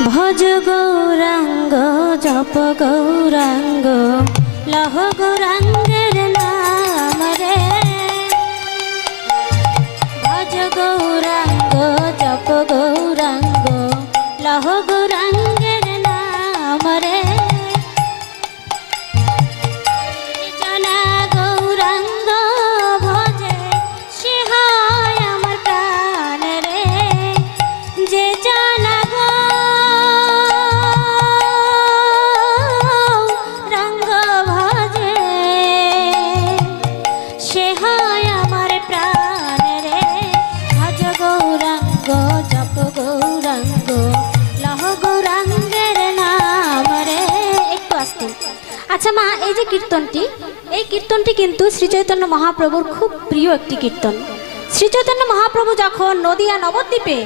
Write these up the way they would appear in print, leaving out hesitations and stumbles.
ভজ গৌরাঙ্গ জপ গৌরাঙ্গ লহ গৌরাঙ্গের নাম রে। ভজ গৌরাঙ্গ জপ গৌরাঙ্গ লহ গৌরাঙ্গের নাম রে। জনা গৌরাঙ্গ ভজে সে হয় আমার প্রাণ রে। যে জনা গৌরাঙ্গ ভজে সে হয় আমার প্রাণ রে। ভজ গৌরাঙ্গ জপ গৌরাঙ্গ লহ গৌরাঙ্গের নাম রে। একটু আসতে। আচ্ছা মা, এই যে কীর্তনটি, এই কীর্তনটি কিন্তু শ্রী চৈতন্য মহাপ্রভুর খুব প্রিয় একটি কীর্তন। শ্রী চৈতন্য মহাপ্রভু যখন নদিয়া নবদ্বীপে,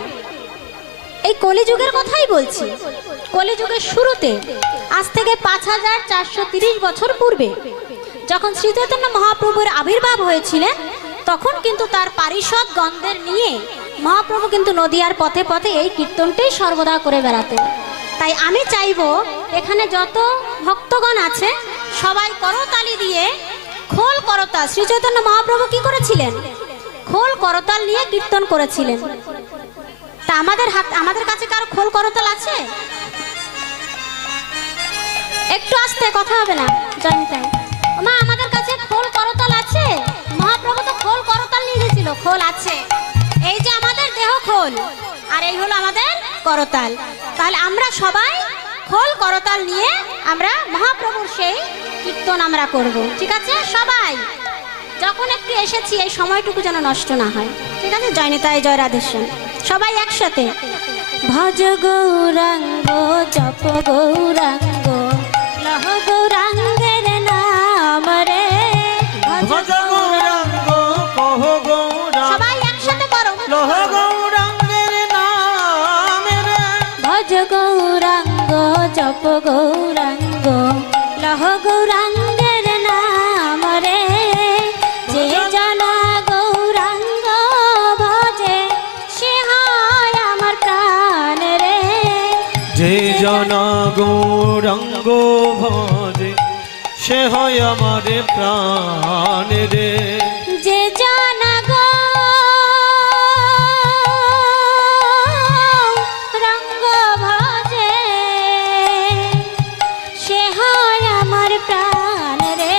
এই কলিযুগের কথাই বলছি, কলিযুগের শুরুতে আজ থেকে 5430 বছর পূর্বে যখন শ্রী চৈতন্য মহাপ্রভুর আবির্ভাব হয়েছিলেন, তখন কিন্তু তার পারিষদ গণদের নিয়ে মহাপ্রভু কিন্তু নদিয়ার পথে পথে এই কীর্তনটাই সর্বদা করে বেড়াতেন। তাই আমি চাইবো এখানে যত ভক্তগণ আছে সবাই করতালি দিয়ে, খোল করতাল, শ্রী চৈতন্য মহাপ্রভু কি করেছিলেন? খোল করতাল নিয়ে কীর্তন করেছিলেন। তা আমাদের কাছে কারো খোল করতাল আছে? একটু আস্তে, কথা হবে না। জয়নিতাই মা, আমাদের কাছে খোল করতাল আছে? মহাপ্রভু তো খোল করতাল নিয়ে গেছিল। খোল আছে, এই যে আমাদের দেহ খোল, আর এই হলো আমাদের করতাল। তাহলে আমরা সবাই খোল করতাল নিয়ে আমরা মহাপ্রভুর সেই কীর্তন আমরা করব। ঠিক আছে? সবাই যখন একটু এসেছি এই সময়টুকু যেন নষ্ট না হয়। ঠিক আছে? জয়নিতাই, জয় রাধেশ্যাম। সবাই একসাথে। ভজ গৌরাঙ্গ জপ গৌরাঙ্গ লহ গৌরাঙ্গের নাম রে। ভজ গৌরাঙ্গ কহ গৌরাঙ্গ, সবাই একসাথে করো। লহ গৌরাঙ্গের নাম রে। ভজ গৌরাঙ্গ জপ গৌরাঙ্গ লহ গৌরাঙ্গের নাম রে। যে জনা গৌরাঙ্গ ভজে সে হয় আমার প্রাণ রে। যে জনা গৌরাঙ্গ ভজে সে হয় আমার প্রাণ রে। যে জনা গৌরাঙ্গ ভজে সে হয় আমার প্রাণ রে।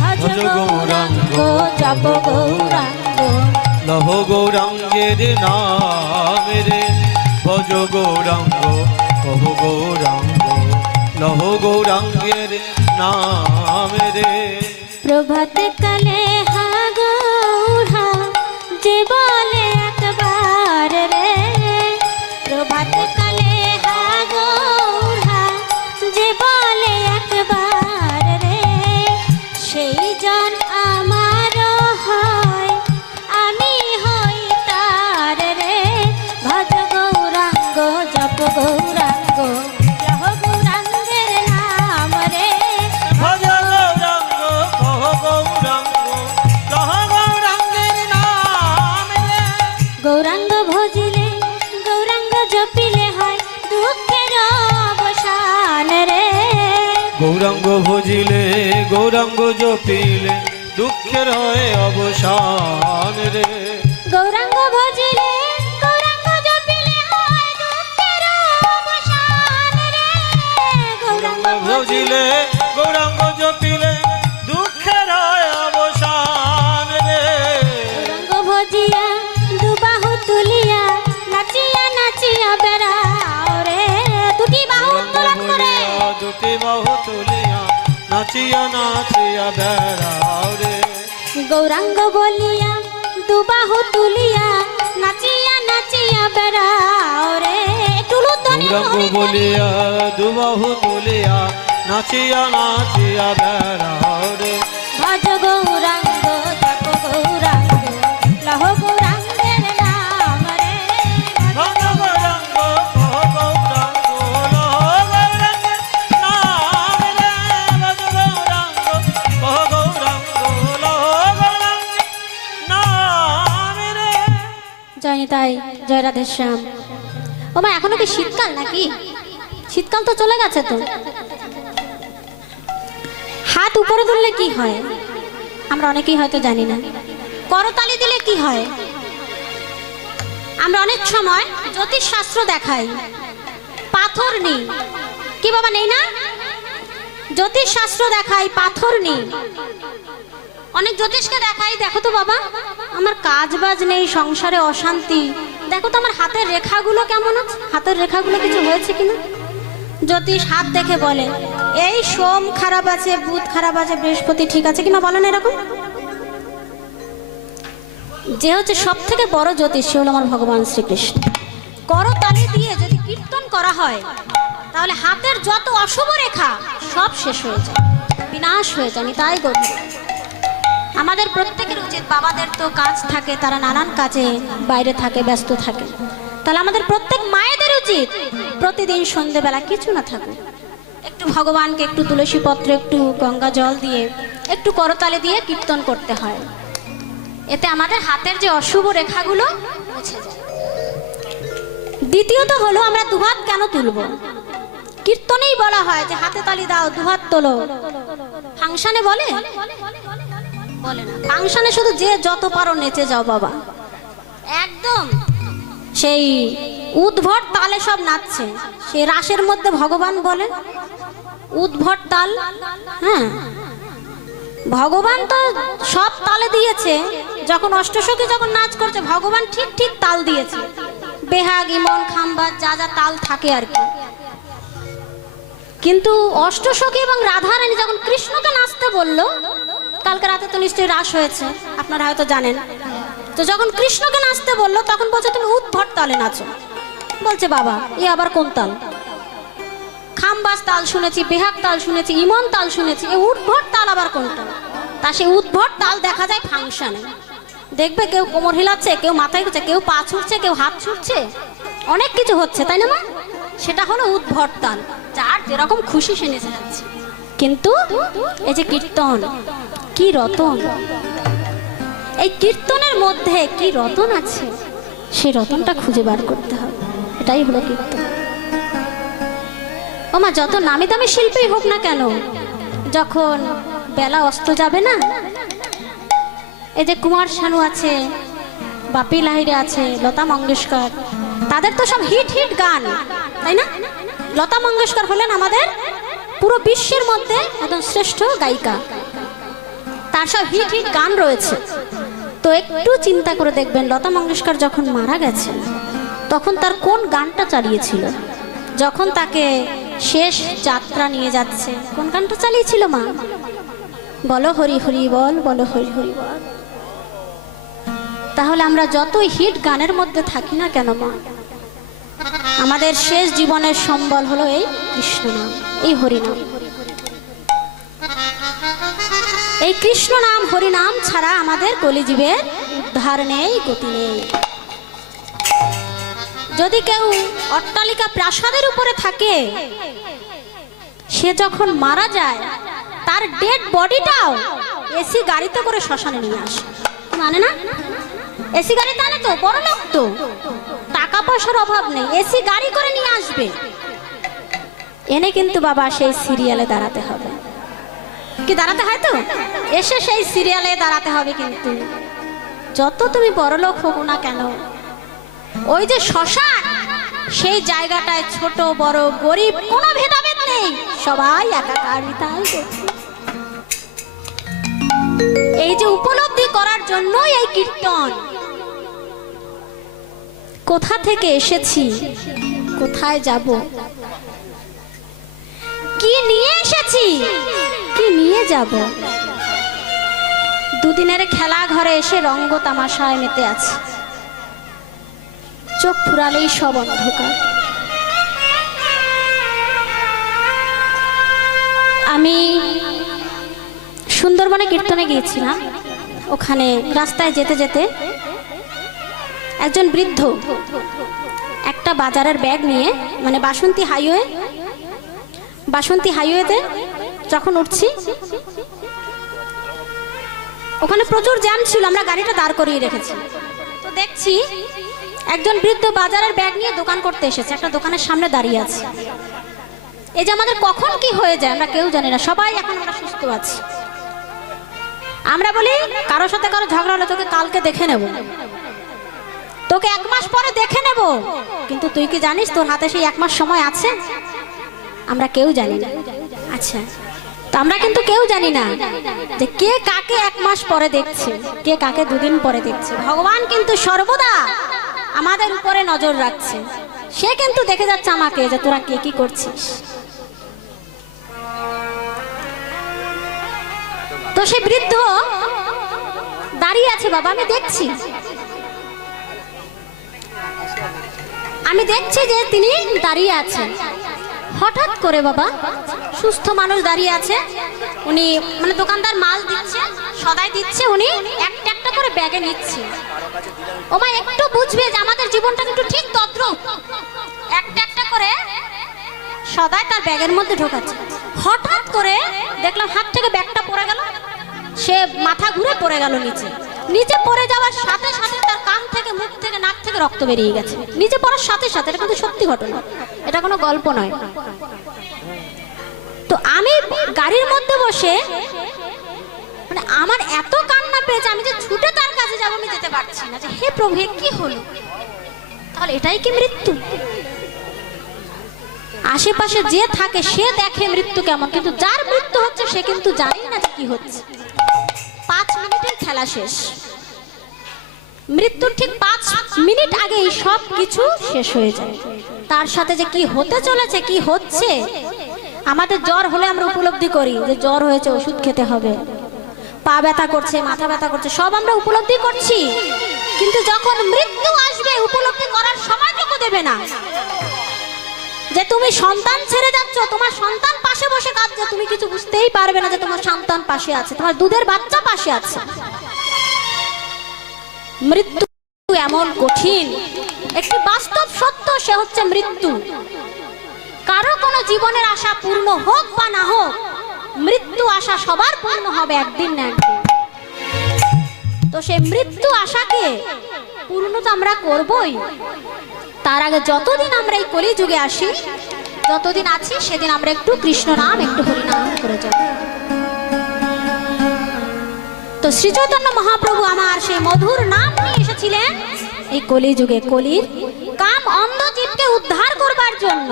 ভজ গৌরাঙ্গ জপ গৌরাঙ্গ লহ গৌরাঙ্গের নাম রে। ভজ গৌরাঙ্গ কহ গৌরাঙ্গ লহ গৌরাঙ্গের নাম রে। প্রভাত কালে হা গৌরা যে বলে একবার রে। প্রভাত কালে হা গৌরা যে বলে একবার রে। সেই জন আমার হয়, আমি হই তার রে। ভজ গৌরাঙ্গ জপ গৌরাঙ্গ লহ গৌরাঙ্গের নাম রে। ভজ গৌরাঙ্গ কহ গৌরাঙ্গ লহ গৌরাঙ্গের নাম রে। গৌরাঙ্গ ভজিলে গৌরাঙ্গ জপিলে হয় দুঃখের অবসান রে। গৌরাঙ্গ ভজিলে গৌরাঙ্গ জপিলে দুঃখের হয় অবসান রে। গৌরাঙ্গ ভজিলে গৌরাঙ্গ জপিলে হয় দুঃখের অবসান রে। গৌরাঙ্গ ভজিলে গৌরাঙ্গ জপিলে দুঃখের হয় অবসান রে। গৌরাঙ্গ ভজিয়া দুবাহু তুলিয়া নাচিয়া নাচিয়া বেড়াও রে। দুটি বাহু উত্তোলন করে, দুটি বাহু তুলিয়া নাচিয়া নাচিয়া বেড়াও রে। গৌরাঙ্গ বলিয়া দুবাহু তুলিয়া নাচিয়া নাচিয়া বেড়াও রে। গৌরাঙ্গ বলিয়া দুবাহু তুলিয়া নাচিয়া নাচিয়া বেড়াও রে। ভজ গৌরাঙ্গ জপ গৌরাঙ্গ লহ গৌরাঙ্গের নাম রে। ভজ গৌরাঙ্গ কহ গৌরাঙ্গ লহ গৌরাঙ্গের নাম রে। ভজ গৌরাঙ্গ কহ গৌরাঙ্গ লহ গৌরাঙ্গের নাম রে। জয়নিতাই, জয় রাধেশ্যাম। ও মা, এখনো কি শীতকাল নাকি? শীতকাল তো চলে গেছে তো। হাত উপরে তুললে কি হয় আমরা অনেকেই হয়তো জানি না। করতালি দিলে কি হয়? আমরা অনেক সময় জ্যোতিষ শাস্ত্র দেখাই, পাথর নেই। কি বাবা, নেই না? জ্যোতিষ শাস্ত্র দেখাই, পাথর নেই। অনেক জ্যোতিষকে দেখাই, দেখো তো বাবা আমার কাজ বাজ নেই, সংসারে অশান্তি, দেখো তো আমার হাতের রেখাগুলো কেমন আছে, হাতের রেখাগুলো কিছু হয়েছে কিনা। জ্যোতিষ হাত দেখে বলে এই সোম খারাপ আছে, বুধ খারাপ আছে, বৃহস্পতি ঠিক আছে কিনা, বলেন এরকম। যে হচ্ছে সব থেকে বড় জ্যোতিষ সে হলো আমার ভগবান শ্রীকৃষ্ণ। করতালি দিয়ে যদি কীর্তন করা হয় তাহলে হাতের যত অশুভ রেখা সব শেষ হয়ে যায়, বিনাশ হয়ে যায়। তাই গতি আমাদের প্রত্যেকের উচিত, বাবাদের তো কাজ থাকে, তারা নানান কাজে বাইরে থাকে, ব্যস্ত থাকে, তাহলে আমাদের প্রত্যেক মায়েদের উচিত প্রতিদিন সন্ধ্যেবেলা কিছু না থাকুক একটু ভগবানকে একটু তুলসী পত্র, একটু গঙ্গা জল দিয়ে, একটু করতালি দিয়ে কীর্তন করতে হয়। এতে আমাদের হাতের যে অশুভ রেখাগুলো মুছে যায়। দ্বিতীয়ত হলো আমরা দুহাত কেন তুলব? কীর্তনেই বলা হয় যে হাতে তালি দাও, দুহাত তোলো। ফাংশনে বলে? বলে না। ফাংশনে শুধু যে যত পারো নেচে যাও বাবা, একদম সেই উদ্ভট তালে সব নাচছে। সেই রাসের মধ্যে ভগবান বলে উদ্ভট তাল। হ্যাঁ, ভগবান তো সব তালে দিয়েছে। যখন অষ্টসখী যখন নাচ করছে ভগবান ঠিক ঠিক তাল দিয়েছে, বেহাগ, ইমন, খাম্বাজ, যা যা তাল থাকে আর কি। কিন্তু অষ্টসখী এবং রাধারানী যখন কৃষ্ণকে নাচতে বললো, কালকে রাতে তো নিশ্চয়ই রাস হয়েছে, আপনারা হয়তো জানেন। তো যখন কৃষ্ণকে নাচতে বললো তখন বলছে তুমি উদ্ভট তালে নাচো। বলছে বাবা এ আবার কোন তাল? খাম্বাজ তাল শুনেছি, বেহাগ তাল শুনেছি, ইমন তাল শুনেছি, এ উদ্ভট তাল আবার কোনটা? তা সেই উদ্ভট তাল দেখা যায় ফাংশনে। দেখবে কেউ কোমর হিলাচ্ছে, কেউ মাথায় ঘুরছে, কেউ পা ছুটছে, কেউ হাত ছুটছে, অনেক কিছু হচ্ছে, তাই না মা? সেটা হলো উদ্ভট তাল, যার যেরকম খুশি সে নেচে যাচ্ছে। কিন্তু এই যে কীর্তন, কি রতন! এই কীর্তনের মধ্যে কি রতন আছে, সেই রতনটা খুঁজে বার করতে হবে। এটাই হলো কীর্তন। ও মা, যত নামি দামি শিল্পী হোক না কেন, যখন বেলা অস্ত যাবে না, এই যে কুমার শানু আছে, বাপি লাহিড়ী আছে, লতা মঙ্গেশকর, তাদের তো সব হিট হিট গান, তাই না? লতা মঙ্গেশকর হলেন আমাদের পুরো বিশ্বের মধ্যে একদম শ্রেষ্ঠ গায়িকা, তার সব হিট হিট গান রয়েছে। তো একটু চিন্তা করে দেখবেন লতা মঙ্গেশকর যখন মারা গেছেন তখন তার কোন গানটা চালিয়েছিল? যখন তাকে শেষ যাত্রা নিয়ে যাচ্ছে কোন গানটা চালিয়েছিল মা? বলো হরি হরি বল, বলো হরি হরি বল। তাহলে আমরা যতই হিট গানের মধ্যে থাকি না কেন মা, আমাদের শেষ জীবনের সম্বল হলো এই কৃষ্ণ নাম, এই হরিনাম। এই কৃষ্ণ নাম, হরিনাম ছাড়া আমাদের কলিজীবের উদ্ধার নেই, গতি নেই। যদি কেউ অট্টালিকা প্রাসাদের উপরে থাকে, সে যখন মারা যায় তার ডেড বডিটাও এসি গাড়িতে করে শ্মশানে নিয়ে আসে, মানে না? এসি গাড়িতে আনে তো, বড় লোক তো, টাকা পয়সার অভাব নেই, এসি গাড়ি করে নিয়ে আসবে। এনে কিন্তু বাবা সেই সিরিয়ালে দাঁড়াতে হবে। কি দাঁড়াতে হয় তো? এসে সেই সিরিয়ালে দাঁড়াতে হবে। কিন্তু যত তুমি বড় লোক হোক না কেন, ওই যে শ্মশান, সেই জায়গাটায় ছোট বড় গরিব কোনো ভেদাভেদ নেই, সবাই একাকার। এই যে উপলব্ধি করার জন্যই এই কীর্তন। কোথা থেকে এসেছি, কোথায় যাব, কি নিয়ে এসেছি, কি নিয়ে যাব। দুদিনের খেলা ঘরে এসে রঙ্গ তামাশায় মেতে আছে, চোখ ফুরালেই সব অন্ধকার। আমি সুন্দরবনে কীর্তনে গিয়েছিলাম। ওখানে রাস্তায় যেতে যেতে একজন বৃদ্ধ একটা বাজারের ব্যাগ নিয়ে, মানে বাসন্তী হাইওয়েতে যখন উঠছি, ওখানে প্রচুর জ্যাম ছিল, আমরা গাড়িটা দাঁড় করিয়ে রেখেছি। তো দেখছি একজন বৃদ্ধ বাজারের ব্যাগ নিয়ে দোকান করতে এসেছে, একটা দোকানের সামনে দাঁড়িয়ে আছে। এই যে আমাদের কখন কি হয়ে যায় আমরা কেউ জানি না, সবাই এখন আমরা সুস্থ আছি। আমরা বলি কারোর সাথে কারো ঝগড়া হলে তোকে কালকে দেখে নেব, তোকে 1 মাস পরে দেখে নেব, কিন্তু তুই কি জানিস তোর হাতে সেই 1 মাস সময় আছে? আমরা কেউ জানি না। আচ্ছা, তো আমরা কিন্তু কেউ জানি না যে কে কাকে 1 মাস পরে দেখছে, কে কাকে 2 দিন পরে দেখছে। ভগবান কিন্তু সর্বদা আমাদের উপরে নজর রাখছে, সে কিন্তু দেখে যাচ্ছে আমাকে যে তোরা কে কি করছিস। তো সে বৃদ্ধ দাঁড়িয়ে আছে, বাবা আমি দেখছি যে তিনি দাঁড়িয়ে আছেন। হঠাৎ করে বাবা, সুস্থ মানুষ দাঁড়িয়ে আছে, উনি মানে দোকানদার মাল দিচ্ছে, সদাই দিচ্ছে, উনি একটা একটা করে ব্যাগে নিচ্ছে। ও মা, একটু বুঝবে যে আমাদের জীবনটা একটু ঠিক তদ্রূপ, একটা একটা করে সদাই তার ব্যাগের মধ্যে ঢোকাচ্ছে। হঠাৎ করে দেখলাম হাত থেকে ব্যাগটা পড়ে গেল, সে মাথা ঘুরে পড়ে গেল নিচে। নিচে পড়ে যাওয়ার সাথে সাথে তার কান থেকে, মুখ থেকে, নাক থেকে রক্ত বেরিয়ে গেছে। নিচে পড়ার সাথে সাথে, এটা কিন্তু সত্যি ঘটনা, এটা কোনো গল্প নয়। তো আমি গাড়ির মধ্যে বসে মানে আমার এত কান্না পেয়েছে, আমি যে ছুটে তার কাছে যাবো আমি যেতে পারছি না, যে হে প্রভু কি হলো। তাহলে এটাই কি মৃত্যু? আশেপাশে যে থাকে সে দেখে মৃত্যু কেমন, কিন্তু যার মৃত্যু হচ্ছে সে কিন্তু জানি না যে কি হচ্ছে। 5 মিনিটের খেলা শেষ, মৃত্যুর ঠিক 5 মিনিট আগেই সব কিছু শেষ হয়ে যায়। তার সাথে যে কি হতে চলেছে, কি হচ্ছে, আমাদের জ্বর হলে আমরা উপলব্ধি করি যে জ্বর হয়েছে, ওষুধ খেতে হবে, পা ব্যথা করছে, মাথা ব্যথা করছে, সব আমরা উপলব্ধি করছি। কিন্তু যখন মৃত্যু আসবে উপলব্ধি করার সময়টুকু দেবে না। যে তুমি সন্তান ছেড়ে যাচ্ছ, তোমার সন্তান পাশে বসে কাঁদছে, তুমি কিছু বুঝতেই পারবে না যে তোমার সন্তান পাশে আছে, তোমার দুধের বাচ্চা পাশে আছে। মৃত্যু এমন কঠিন একটি বাস্তব সত্য, সে হচ্ছে মৃত্যু। কারো কোনো জীবনের আশা পূর্ণ হোক বা না হোক, মৃত্যু আশা সবার পূর্ণ হবে একদিন না একদিন। তো সেই মৃত্যু আশাকে পূর্ণ তো আমরা করবই। তার আগে যতদিন আমরা এই কলিযুগে আসি, যতদিন আছি, সেদিন আমরা একটু কৃষ্ণ নাম, একটু হরি নাম করে যাব। তো শ্রী চৈতন্য মহাপ্রভু আমার সেই মধুর নাম নিয়ে এসেছিলেন এই কলিযুগে, কলির কাম অন্ধ জীবকে উদ্ধার করবার জন্য।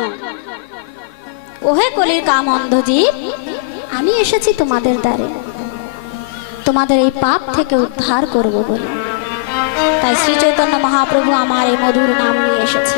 ওহে কলির কাম অন্ধ জীব, আমি এসেছি তোমাদের দ্বারে, তোমাদের এই পাপ থেকে উদ্ধার করব বলে। তাই শ্রী চৈতন্য মহাপ্রভু আমার এই মধুর নাম নিয়ে এসেছে।